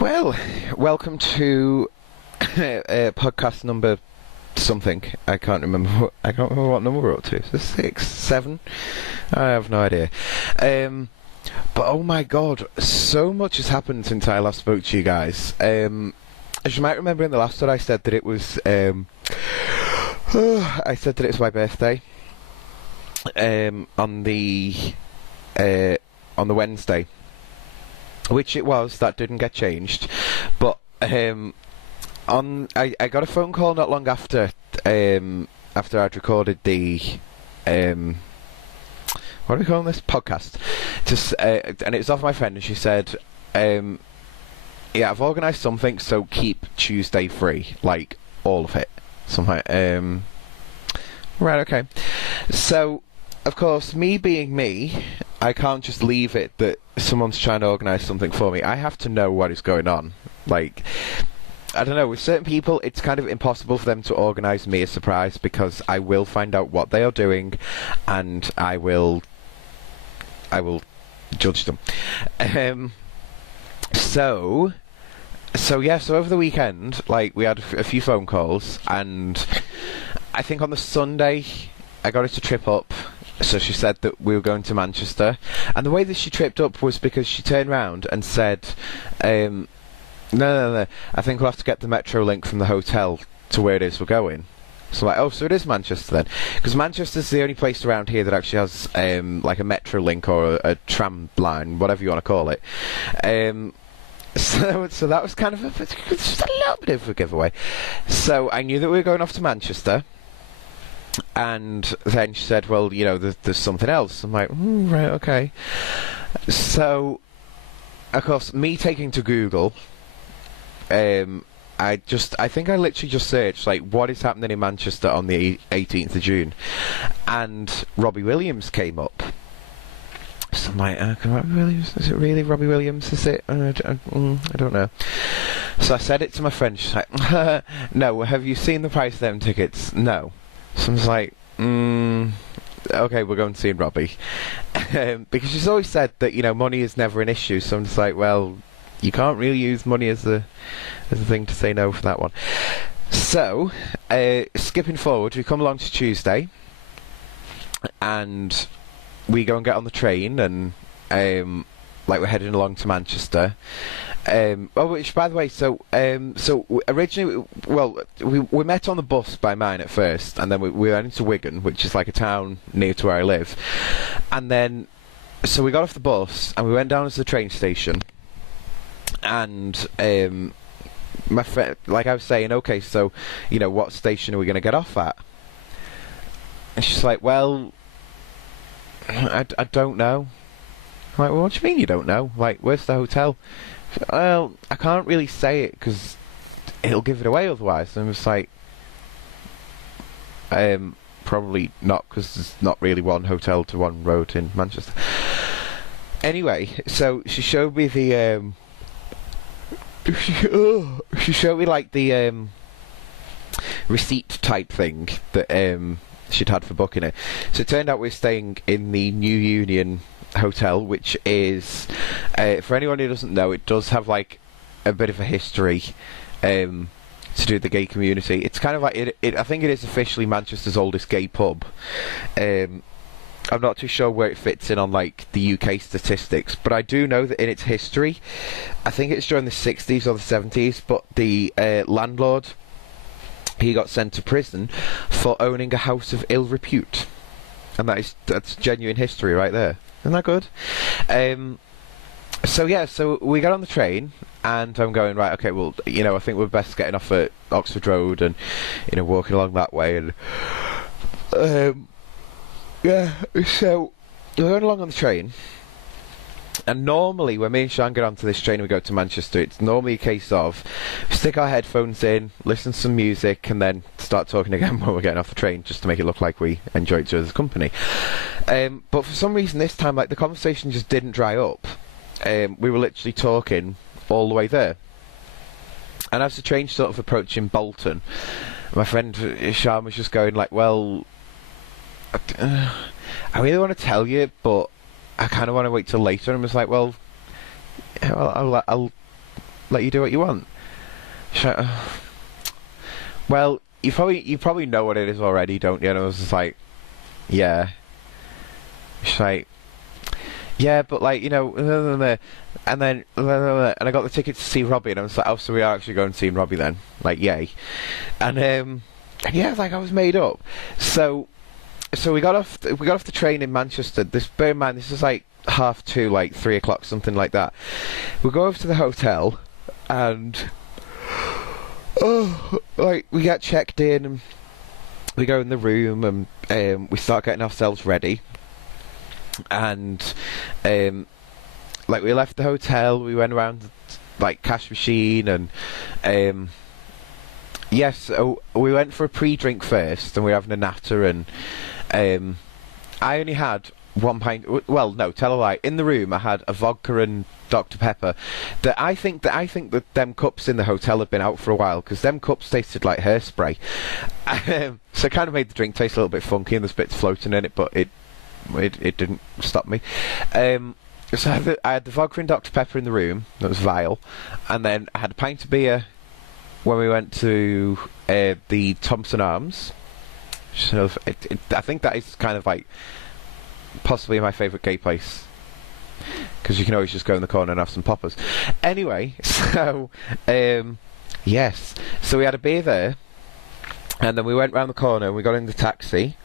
Well, welcome to podcast number something. I can't remember. I can't remember what number we're up to. Is this 6, 7? I have no idea. But oh my god, so much has happened since I last spoke to you guys. As you might remember in the last one, I said that it was. I said that it was my birthday. On the Wednesday. Which it was, that didn't get changed, but I got a phone call not long after I'd recorded the what are we calling this podcast, and it was off my friend, and she said, yeah, I've organised something, so keep Tuesday free, like all of it, somehow. Right, okay. So, of course, me being me, I can't just leave it that someone's trying to organise something for me. I have to know what is going on. Like, I don't know, with certain people, it's kind of impossible for them to organise me a surprise, because I will find out what they are doing, and I will judge them. So over the weekend, like, we had a few phone calls, and I think on the Sunday, I got her to trip up. So she said that we were going to Manchester, and the way that she tripped up was because she turned round and said, no, I think we'll have to get the Metro link from the hotel to where it is we're going. So I'm like, oh, so it is Manchester then? Because Manchester's the only place around here that actually has like a Metro link or a tram line, whatever you want to call it. So that was kind of just a little bit of a giveaway. So I knew that we were going off to Manchester. And then she said, well, you know, there's something else. I'm like, right, okay. So, of course, me taking to Google, I think I literally just searched, like, what is happening in Manchester on the 18th of June? And Robbie Williams came up. So I'm like, Robbie Williams? Is it really Robbie Williams? Is it? I don't know. So I said it to my friend. She's like, no, have you seen the price of them tickets? No. So I was like, okay, we're going to see Robbie. Because she's always said that, you know, money is never an issue. So I'm just like, well, you can't really use money as a thing to say no for that one. So, skipping forward, we come along to Tuesday, and we go and get on the train, and like, we're heading along to Manchester. Which, by the way, so originally, well, we met on the bus by mine at first, and then we went into Wigan, which is like a town near to where I live, and then, so we got off the bus, and we went down to the train station, and my friend, like I was saying, okay, so, you know, what station are we going to get off at? And she's like, well, I don't know. I'm like, well, what do you mean you don't know? Like, where's the hotel? Well, I can't really say it because it'll give it away otherwise. And I'm just like, probably not, because there's not really one hotel to one road in Manchester. Anyway, so she showed me the, she showed me like the receipt type thing that she'd had for booking it. So it turned out we're staying in the New Union Hotel, which is, for anyone who doesn't know, it does have like a bit of a history to do with the gay community. It's kind of like I think it is officially Manchester's oldest gay pub. I'm not too sure where it fits in on like the UK statistics, but I do know that in its history, I think it's during the 60s or the 70s, but the landlord, he got sent to prison for owning a house of ill repute, and that's genuine history right there. Isn't that good? So yeah, so we got on the train, and I'm going, right, okay, well, you know, I think we're best getting off at Oxford Road and, you know, walking along that way, and yeah, so we're going along on the train, And normally, when me and Sean get onto this train and we go to Manchester, it's normally a case of stick our headphones in, listen to some music, and then start talking again when we're getting off the train, just to make it look like we enjoy each other's company. But for some reason this time, like, the conversation just didn't dry up. We were literally talking all the way there. And as the train sort of approaching Bolton, my friend Sean was just going like, well, I really want to tell you, but I kind of want to wait till later. And I was like, well, I'll let you do what you want. Well, you probably know what it is already, don't you? And I was just like, yeah. She's like, yeah, but like, you know, and then and I got the ticket to see Robbie, and I was like, oh, so we are actually going to see Robbie then? Like, yay. And yeah, like, I was made up. So we got off the train in Manchester. Bear in mind, this is like 2:30, like 3 o'clock, something like that. We go over to the hotel, and like, we get checked in, and we go in the room, and we start getting ourselves ready. And like, we left the hotel, we went around like cash machine, and yes, we went for a pre-drink first, and we were having a natter, and I only had 1 pint. Well, no, tell a lie. In the room, I had a vodka and Dr Pepper. I think that them cups in the hotel had been out for a while, because them cups tasted like hairspray. So it kind of made the drink taste a little bit funky, and there's bits floating in it, but it didn't stop me. So I had the vodka and Dr Pepper in the room. That was vile. And then I had a pint of beer when we went to the Thompson Arms. So I think that is kind of like possibly my favourite gay place, because you can always just go in the corner and have some poppers. Anyway, so yes, so we had a beer there, and then we went round the corner and we got in the taxi,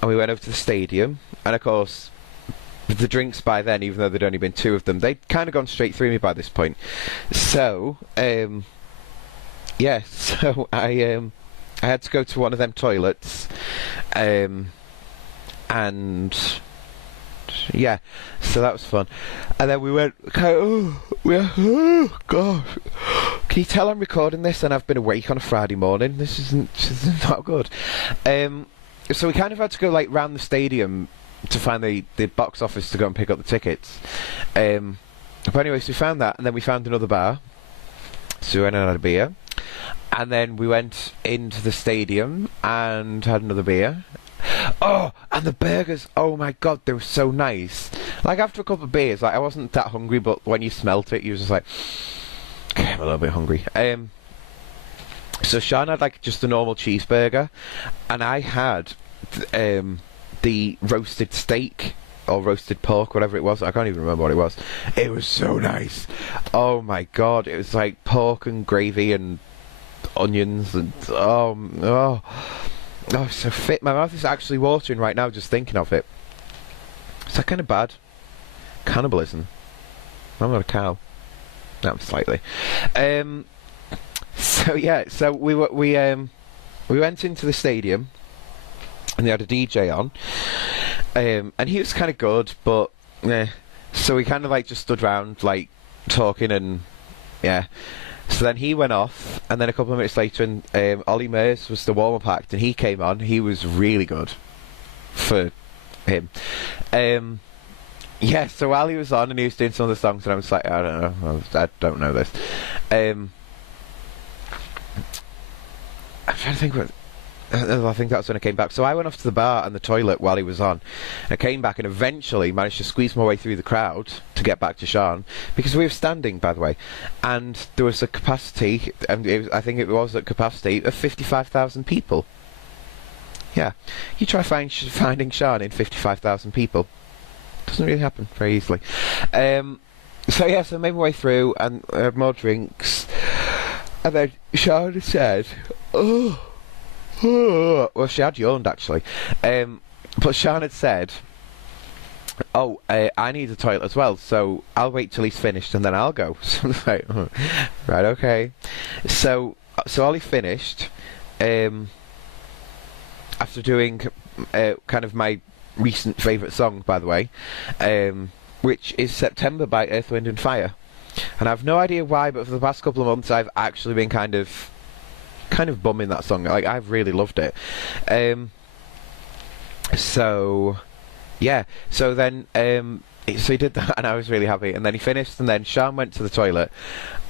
and we went over to the stadium. And of course, the drinks by then, even though there'd only been 2 of them, they'd kind of gone straight through me by this point. So yes, so I had to go to one of them toilets, and yeah, so that was fun. And then we went, oh god, can you tell I'm recording this and I've been awake on a Friday morning? This isn't not good. So we kind of had to go like round the stadium to find the box office to go and pick up the tickets. But anyway, so we found that, and then we found another bar, so we went and had a beer. And then we went into the stadium and had another beer. Oh, and the burgers, oh my god, they were so nice. Like, after a couple of beers, like, I wasn't that hungry, but when you smelt it, you was just like, okay, I'm a little bit hungry. So Sean had like just a normal cheeseburger, and I had the roasted steak or roasted pork, whatever it was. I can't even remember what it was. It was so nice. Oh my god, it was like pork and gravy and onions, and oh, so fit. My mouth is actually watering right now just thinking of it. Is that kind of bad? Cannibalism. I'm not a cow. No, slightly. So yeah, so we went into the stadium, and they had a DJ on, and he was kind of good, but so we kind of like just stood around like talking, and yeah. So then he went off, and then a couple of minutes later, and Ollie Murs was the warm-up act, and he came on. He was really good for him. Yeah, so while he was on and he was doing some of the songs, and I was like, I don't know this. I'm trying to think what... I think that's when I came back. So I went off to the bar and the toilet while he was on. I came back and eventually managed to squeeze my way through the crowd to get back to Sean, because we were standing, by the way, and there was a capacity, and I think it was at capacity of 55,000 people. Yeah, you try finding Sean in 55,000 people. Doesn't really happen very easily. So yeah, so I made my way through and I had more drinks, and then Sean said, oh. Well, she had yawned actually, but Sean had said, oh, I need a toilet as well, so I'll wait till he's finished and then I'll go. So I was like, right, okay. So Ollie finished, after doing kind of my recent favourite song, by the way, which is September by Earth, Wind and Fire. And I have no idea why, but for the past couple of months I've actually been kind of bumming that song. Like, I've really loved it. So yeah, so then so he did that, and I was really happy. And then he finished, and then Sean went to the toilet,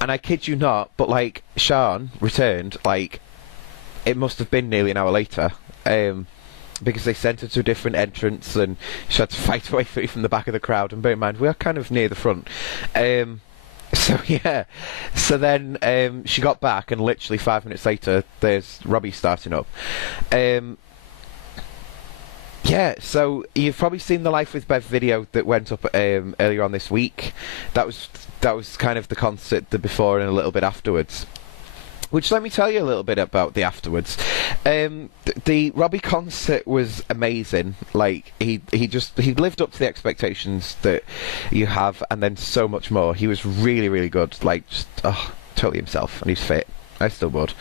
and I kid you not, but like, Sean returned, like, it must have been nearly an hour later, because they sent her to a different entrance, and she had to fight her way through from the back of the crowd. And bear in mind, we are kind of near the front. So yeah, so then she got back, and literally 5 minutes later, there's Robbie starting up. Yeah, so you've probably seen the Life with Bev video that went up earlier on this week. That was kind of the concert, the before and a little bit afterwards. Which, let me tell you a little bit about the afterwards. The Robbie concert was amazing. Like, he lived up to the expectations that you have, and then so much more. He was really, really good. Like, just totally himself, and he's fit. I still would.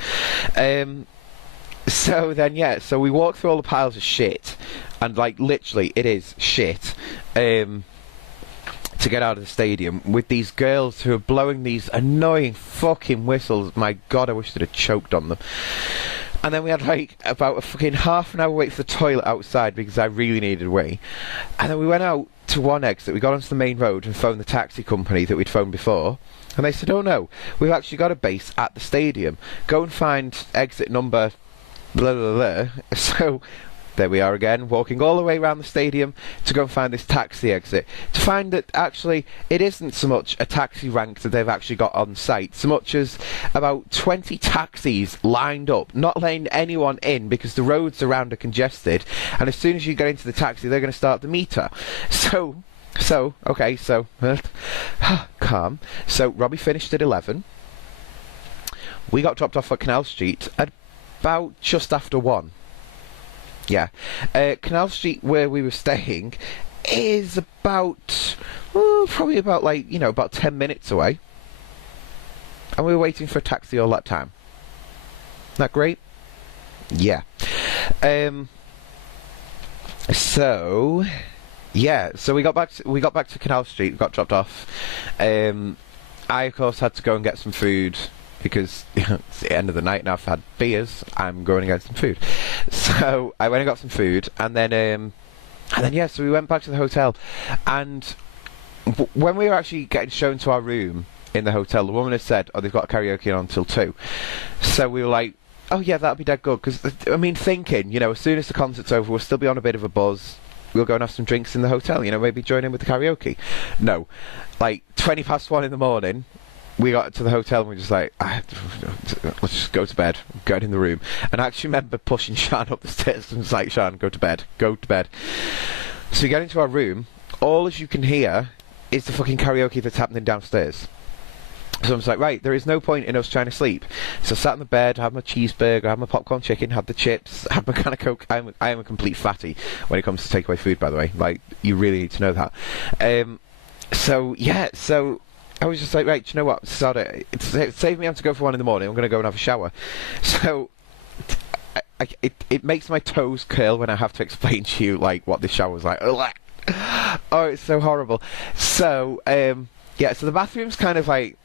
So then, yeah, so we walked through all the piles of shit, and like, literally, it is shit, to get out of the stadium, with these girls who are blowing these annoying fucking whistles. My God, I wish they'd have choked on them. And then we had like about a fucking half an hour wait for the toilet outside, because I really needed a wee. And then we went out to one exit, we got onto the main road and phoned the taxi company that we'd phoned before. And they said, oh no, we've actually got a base at the stadium. Go and find exit number blah blah blah. So there we are again, walking all the way around the stadium to go and find this taxi exit, to find that actually it isn't so much a taxi rank that they've actually got on site, so much as about 20 taxis lined up, not letting anyone in because the roads around are congested, and as soon as you get into the taxi they're going to start the meter. So calm. So Robbie finished at 11. We got dropped off at Canal Street at about just after 1. Yeah. Canal Street, where we were staying, is about, probably about, like, you know, about 10 minutes away. And we were waiting for a taxi all that time. Isn't that great? Yeah. So yeah, so we got back to Canal Street, we got dropped off. I of course had to go and get some food, because it's the end of the night and I've had beers, I'm going to get some food. So I went and got some food, and then yeah, so we went back to the hotel, and when we were actually getting shown to our room in the hotel, the woman had said, oh, they've got karaoke on until 2. So we were like, oh yeah, that'll be dead good, because, I mean, thinking, you know, as soon as the concert's over, we'll still be on a bit of a buzz, we'll go and have some drinks in the hotel, you know, maybe join in with the karaoke. No. Like, 20 past 1 in the morning, we got to the hotel and we were just like, let's just go to bed, get in the room. And I actually remember pushing Sean up the stairs and was like, Sean, go to bed. So we get into our room, all as you can hear is the fucking karaoke that's happening downstairs. So I was like, right, there is no point in us trying to sleep. So I sat in the bed, had my cheeseburger, had my popcorn chicken, had the chips, had my can of Coke. I am a complete fatty when it comes to takeaway food, by the way. Like, you really need to know that. So yeah, so I was just like, right, do you know what? Sod it. Save me having to go for 1 in the morning. I'm going to go and have a shower. So it makes my toes curl when I have to explain to you, like, what this shower was like. Oh, it's so horrible. So yeah, so the bathroom's kind of like,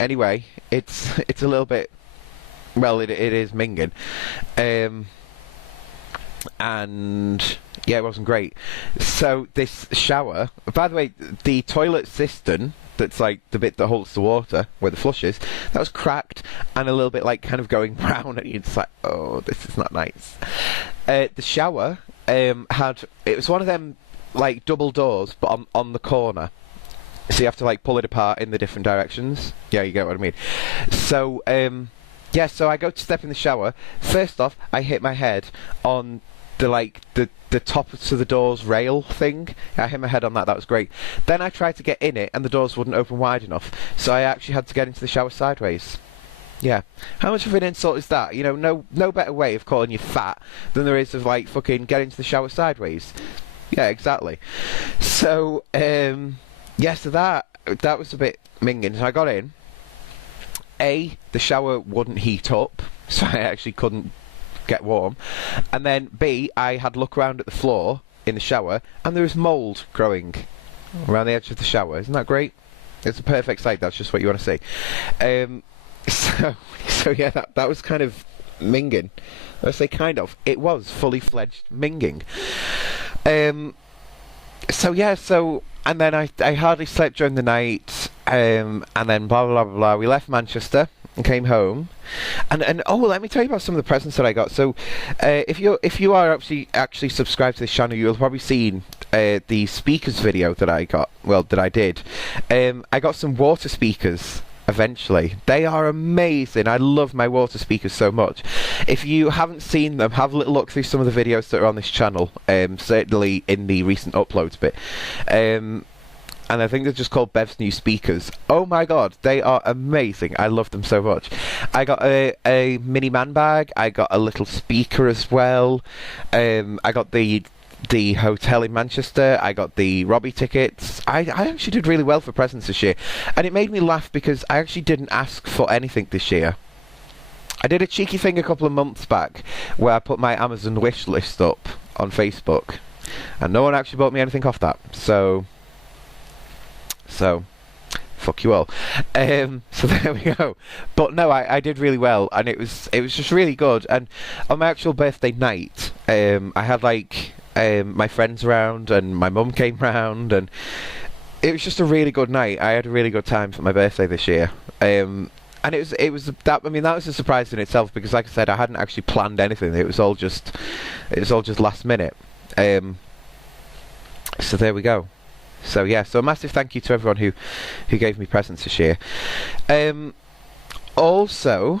anyway, it's a little bit, well, it is minging, and yeah, it wasn't great. So this shower, by the way, the toilet cistern, that's like the bit that holds the water where the flush is, that was cracked and a little bit like kind of going brown, and you're just like, oh, this is not nice. The shower it was one of them like double doors, but on the corner. So you have to like pull it apart in the different directions. Yeah, you get what I mean. So yeah, so I go to step in the shower. First off, I hit my head on the top to the doors rail thing. I hit my head on that. That was great. Then I tried to get in it, and the doors wouldn't open wide enough. So I actually had to get into the shower sideways. Yeah. How much of an insult is that? You know, no better way of calling you fat than there is of like fucking get into the shower sideways. Yeah, exactly. So yeah, so that was a bit minging. So I got in. A, the shower wouldn't heat up, so I actually couldn't get warm. And then B, I had a look around at the floor in the shower, and there was mould growing around the edge of the shower. Isn't that great? It's a perfect sight. That's just what you want to see. So yeah, that was kind of minging. I say kind of. It was fully fledged minging. And then I hardly slept during the night. And then blah blah blah blah. We left Manchester and came home. And oh, let me tell you about some of the presents that I got. So, if you are actually subscribed to this channel, you'll probably seen the speakers video that I got. Well, that I did. I got some water speakers. Eventually, they are amazing. I love my water speakers so much. If you haven't seen them, have a little look through some of the videos that are on this channel. Certainly in the recent uploads bit. And I think they're just called Bev's New Speakers. Oh my god, they are amazing. I love them so much. I got a mini man bag. I got a little speaker as well. I got the hotel in Manchester. I got the Robbie tickets. I actually did really well for presents this year. And it made me laugh because I actually didn't ask for anything this year. I did a cheeky thing a couple of months back where I put my Amazon wish list up on Facebook. And no one actually bought me anything off that. So fuck you all. So there we go. But no, I did really well, and it was just really good. And on my actual birthday night, I had my friends around, and my mum came round, and it was just a really good night. I had a really good time for my birthday this year. And it was that. I mean, that was a surprise in itself because, like I said, I hadn't actually planned anything. It was all just last minute. So there we go. So yeah, so a massive thank you to everyone who gave me presents this year. Also,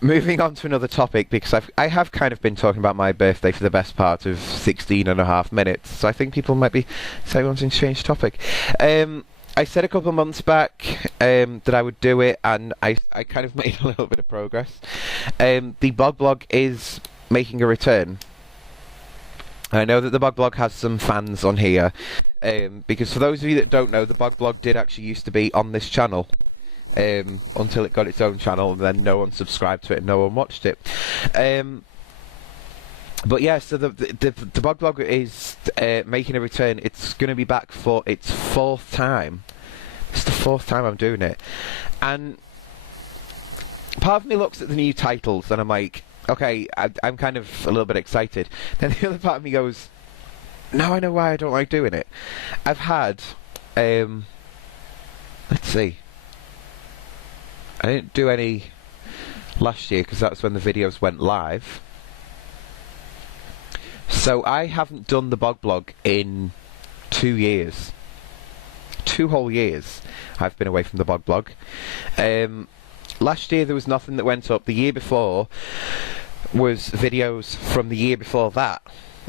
moving on to another topic, because I have kind of been talking about my birthday for the best part of 16.5 minutes, so I think people might be saying wanting to change topic. I said a couple of months back that I would do it, and I kind of made a little bit of progress. The blog is making a return. I know that the blog has some fans on here, because for those of you that don't know, the blog did actually used to be on this channel. Until it got its own channel, and then no one subscribed to it and no one watched it. But yeah, so the blog is making a return. It's going to be back for its 4th time. It's the 4th time I'm doing it. And part of me looks at the new titles and I'm like, okay, I'm kind of a little bit excited. Then the other part of me goes, now I know why I don't like doing it. I've had, let's see. I didn't do any last year because that's when the videos went live. So I haven't done the blog in 2 years. 2 whole years I've been away from the blog. Last year there was nothing that went up. The year before was videos from the year before that,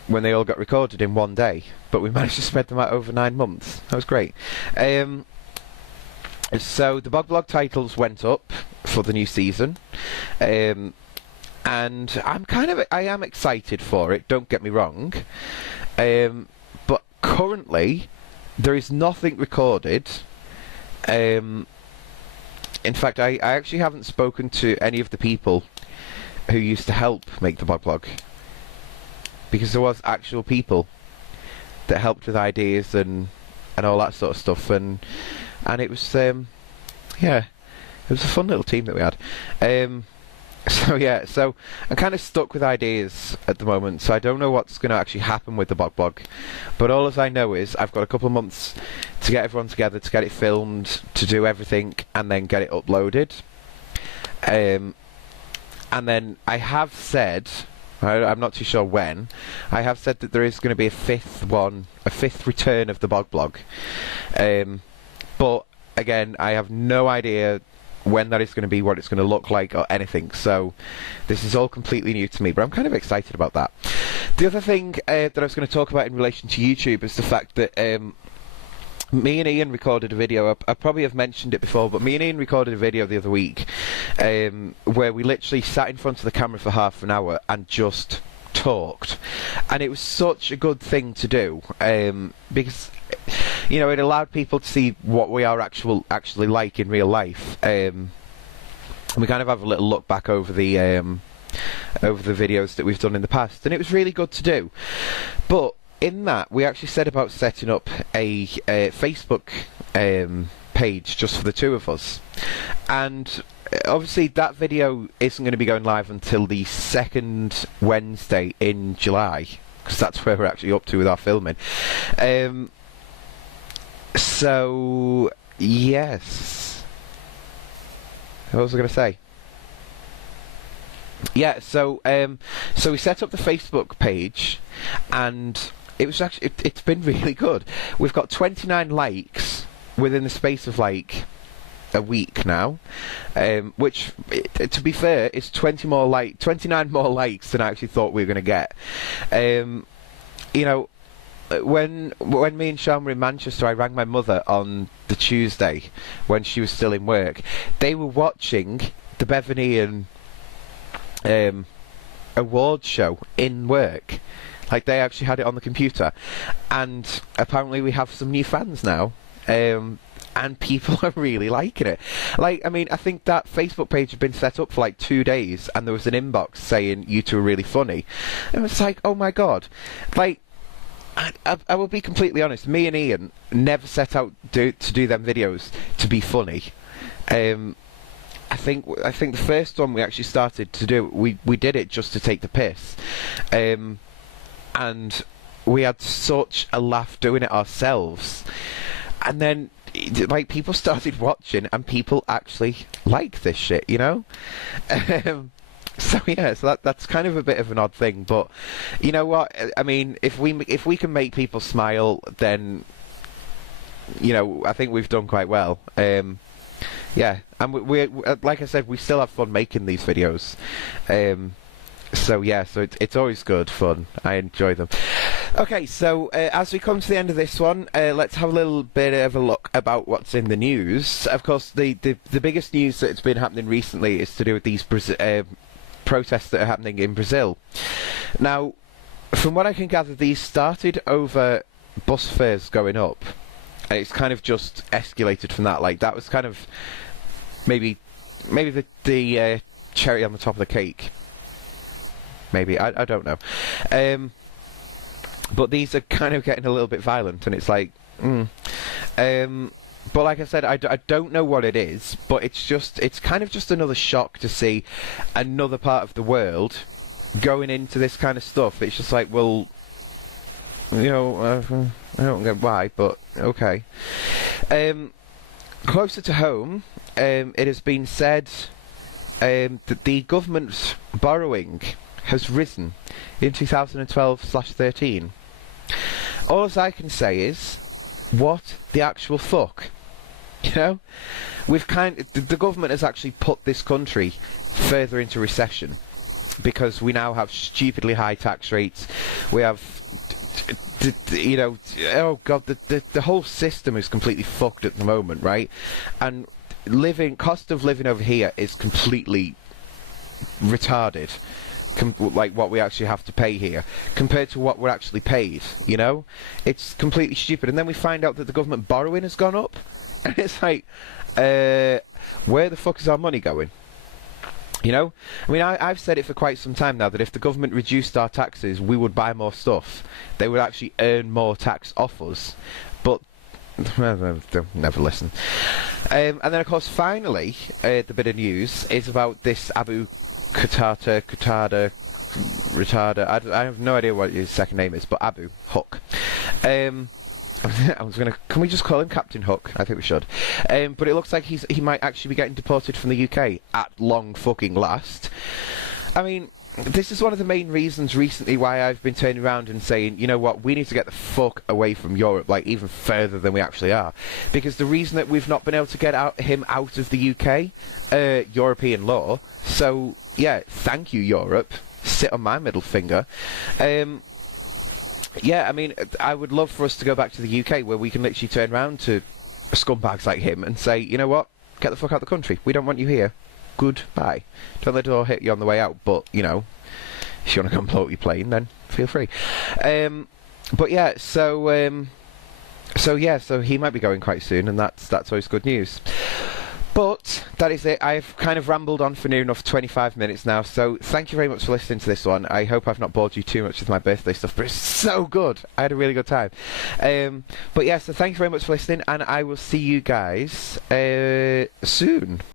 when they all got recorded in one day. But we managed to spread them out over 9 months. That was great. So the blog titles went up for the new season, and I am excited for it. Don't get me wrong, but currently there is nothing recorded. In fact, I actually haven't spoken to any of the people who used to help make the blog, because there was actual people that helped with ideas and all that sort of stuff, and it was yeah, it was a fun little team that we had. So yeah, so I'm kind of stuck with ideas at the moment, so I don't know what's going to actually happen with the blog, but all as I know is I've got a couple of months to get everyone together, to get it filmed, to do everything, and then get it uploaded. And then I have said, I'm not too sure when, I have said that there is going to be a fifth return of the blog. But again, I have no idea when that is going to be, what it's going to look like, or anything. So this is all completely new to me, but I'm kind of excited about that. The other thing that I was going to talk about in relation to YouTube is the fact that me and Ian recorded a video. I probably have mentioned it before, but me and Ian recorded a video the other week where we literally sat in front of the camera for half an hour and just talked, and it was such a good thing to do, because you know, it allowed people to see what we are actually like in real life. We kind of have a little look back over the videos that we've done in the past, and it was really good to do. But in that, we actually said about setting up a Facebook page just for the two of us. And obviously that video isn't going to be going live until the second Wednesday in July, because that's where we're actually up to with our filming. So, yes. What was I going to say? Yeah, so we set up the Facebook page, and it was actually it's been really good. We've got 29 likes within the space of like a week now, which, to be fair, is 29 more likes than I actually thought we were going to get. You know, when me and Sean were in Manchester, I rang my mother on the Tuesday when she was still in work. They were watching the Bevanian awards show in work. Like, they actually had it on the computer, and apparently we have some new fans now, and people are really liking it. Like, I mean, I think that Facebook page had been set up for like 2 days, and there was an inbox saying you two are really funny, and it's like, oh my god. Like, I will be completely honest, me and Ian never set out to do them videos to be funny. I think the first one we actually started to do, we did it just to take the piss, and we had such a laugh doing it ourselves. And then, like, people started watching, and people actually like this shit, you know. So yeah, so that's kind of a bit of an odd thing, but you know what? I mean, if we can make people smile, then, you know, I think we've done quite well. Yeah, and we like I said, we still have fun making these videos. So yeah, so it's always good fun. I enjoy them. Okay, so as we come to the end of this one, let's have a little bit of a look about what's in the news. Of course, the biggest news that's been happening recently is to do with these protests that are happening in Brazil. Now, from what I can gather, these started over bus fares going up, and it's kind of just escalated from that. Like, that was kind of maybe the cherry on the top of the cake. Maybe, I don't know. But these are kind of getting a little bit violent, and it's like, but like I said, I don't know what it is, but it's kind of just another shock to see another part of the world going into this kind of stuff. It's just like, well, you know, I don't get why, but okay. Closer to home, it has been said that the government's borrowing has risen in 2012/13. All I can say is, what the actual fuck? You know, the government has actually put this country further into recession, because we now have stupidly high tax rates. We have, you know, oh god, the whole system is completely fucked at the moment, right? And cost of living over here is completely retarded. Like what we actually have to pay here compared to what we're actually paid, you know? It's completely stupid. And then we find out that the government borrowing has gone up, and it's like, where the fuck is our money going? You know? I mean, I've said it for quite some time now, that if the government reduced our taxes, we would buy more stuff. They would actually earn more tax off us. But they'll never listen. And then, of course, finally, the bit of news is about this Abu Qatada, I have no idea what his second name is, but Abu Hook. Can we just call him Captain Hook? I think we should. But it looks like he might actually be getting deported from the UK at long fucking last. I mean, this is one of the main reasons recently why I've been turning around and saying, you know what, we need to get the fuck away from Europe, like even further than we actually are. Because the reason that we've not been able to get him out of the UK, European law. So yeah, thank you, Europe. Sit on my middle finger. Yeah, I mean, I would love for us to go back to the UK, where we can literally turn around to scumbags like him and say, you know what, get the fuck out of the country. We don't want you here. Goodbye. Don't let the door hit you on the way out, but, you know, if you want to come blow up your plane, then feel free. But yeah, so he might be going quite soon, and that's always good news. But that is it. I've kind of rambled on for near enough 25 minutes now, so thank you very much for listening to this one. I hope I've not bored you too much with my birthday stuff, but it's so good. I had a really good time. But yeah, so thank you very much for listening, and I will see you guys soon.